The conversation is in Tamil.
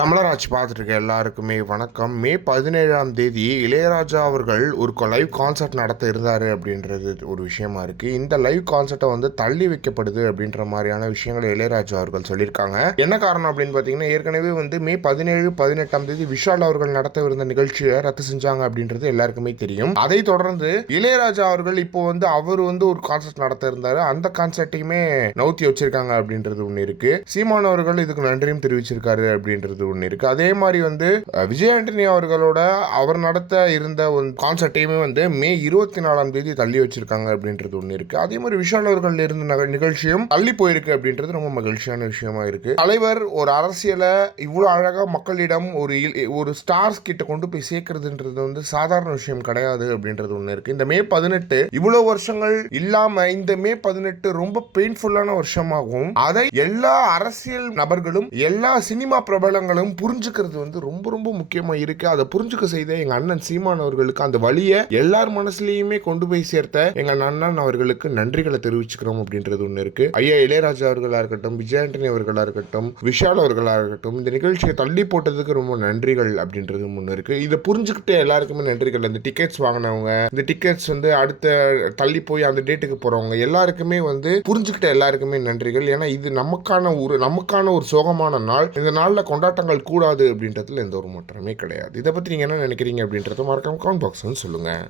தமிழராட்சி பார்த்துட்டு இருக்க எல்லாருக்குமே வணக்கம். மே பதினேழாம் தேதி இளையராஜா அவர்கள் ஒரு லைவ் கான்சர்ட் நடத்த இருந்தார் அப்படின்றது ஒரு விஷயமா இருக்குது இந்த லைவ் கான்சர்ட்டை வந்து தள்ளி வைக்கப்படுது அப்படின்ற மாதிரியான விஷயங்களை இளையராஜா அவர்கள் சொல்லியிருக்காங்க. என்ன காரணம் அப்படின்னு பார்த்தீங்கன்னா ஏற்கனவே வந்து மே பதினேழு பதினெட்டாம் தேதி விஷால் அவர்கள் நடத்தவிருந்த நிகழ்ச்சியை ரத்து செஞ்சாங்க அப்படின்றது எல்லாருக்குமே தெரியும். அதை தொடர்ந்து இளையராஜா அவர்கள் இப்போ வந்து அவர் வந்து ஒரு கான்சர்ட் நடத்த இருந்தார். அந்த கான்சர்ட்டையுமே நவுத்தி வச்சிருக்காங்க அப்படின்றது ஒன்று இருக்கு. சீமான் அவர்கள் இதுக்கு நன்றியும் தெரிவிச்சிருக்காரு அப்படின்றது ஒன்று இருக்கு. அதே மாதிரி வந்து விஜய் ஆண்டனி அவர்களோட அவர் நடத்த இருந்த ஒரு கான்சர்ட்டையுமே வந்து மே இருபத்தி நாலாம் தேதி தள்ளி வச்சிருக்காங்க அப்படின்றது ஒன்று இருக்கு. அதே மாதிரி விஷால் அவர்கள் இருந்த நக- நிகழ்ச்சியும் தள்ளி போயிருக்கு அப்படின்றது ரொம்ப மகிழ்ச்சியான விஷயமா இருக்கு. தலைவர் ஒரு அரசியலை இவ்வளோ அழகாக மக்களிடம் ஒரு ஒரு ஸ்டார்ஸ் கிட்ட கொண்டு போய் சேர்க்கறதுன்றது வந்து சாதாரண விஷயம் கிடையாது அப்படின்றது ஒன்று இருக்கு. இந்த மே பதினெட்டு இவ்வளோ வருஷங்கள் இல்லாம இந்த மே பதினெட்டு ரொம்ப பெயின்ஃபுல்லான வருஷமாகவும் அதை எல்லா அரசியல் நபர்களும் எல்லா சினிமா பிரபலங்களும் புரிஞ்சுக்கிறது வந்து ரொம்ப ரொம்ப முக்கியமாக இருக்கு. அதை புரிஞ்சுக்க செய்த எங்கள் அண்ணன் சீமான் அவர்களுக்கு அந்த வழியை எல்லார் மனசுலேயுமே கொண்டு போய் சேர்த்த எங்கள் அண்ணன் அவர்களுக்கு நன்றிகளை தெரிவிச்சுக்கிறோம் அப்படின்றது ஒன்று இருக்கு. ஐயா இளையராஜா அவர்களாக இருக்கட்டும் விஜயாண்டனி அவர்களாக இருக்கட்டும் விஷால் அவர்களாக இருக்கட்டும் இந்த நிகழ்ச்சியை தள்ளி போட்டதுக்கு ரொம்ப நன்றிகள் அப்படின்றது ஒன்று இருக்கு. இதை புரிஞ்சுக்கிட்டு எல்லாருக்குமே நன்றிகள். இந்த டிக்கெட்ஸ் வாங்கினவங்க இந்த டிக்கெட்ஸ் வந்து அடுத்த தள்ளி போய் அந்த டேட்டுக்கு போறவங்க எல்லாருக்குமே வந்து புரிஞ்சுக்கிட்ட எல்லாருக்குமே நன்றிகள். ஏன்னா இது நமக்கான ஒரு நமக்கான ஒரு சோகமான நாள். இந்த நாளில் கொண்டாட்டங்கள் கூடாது அப்படின்றதுல எந்த ஒரு மாற்றமே கிடையாது. இதை பற்றி நீங்கள் என்ன நினைக்கிறீங்க அப்படின்றத மறக்காம கமெண்ட் பாக்ஸ்ன்னு சொல்லுங்கள்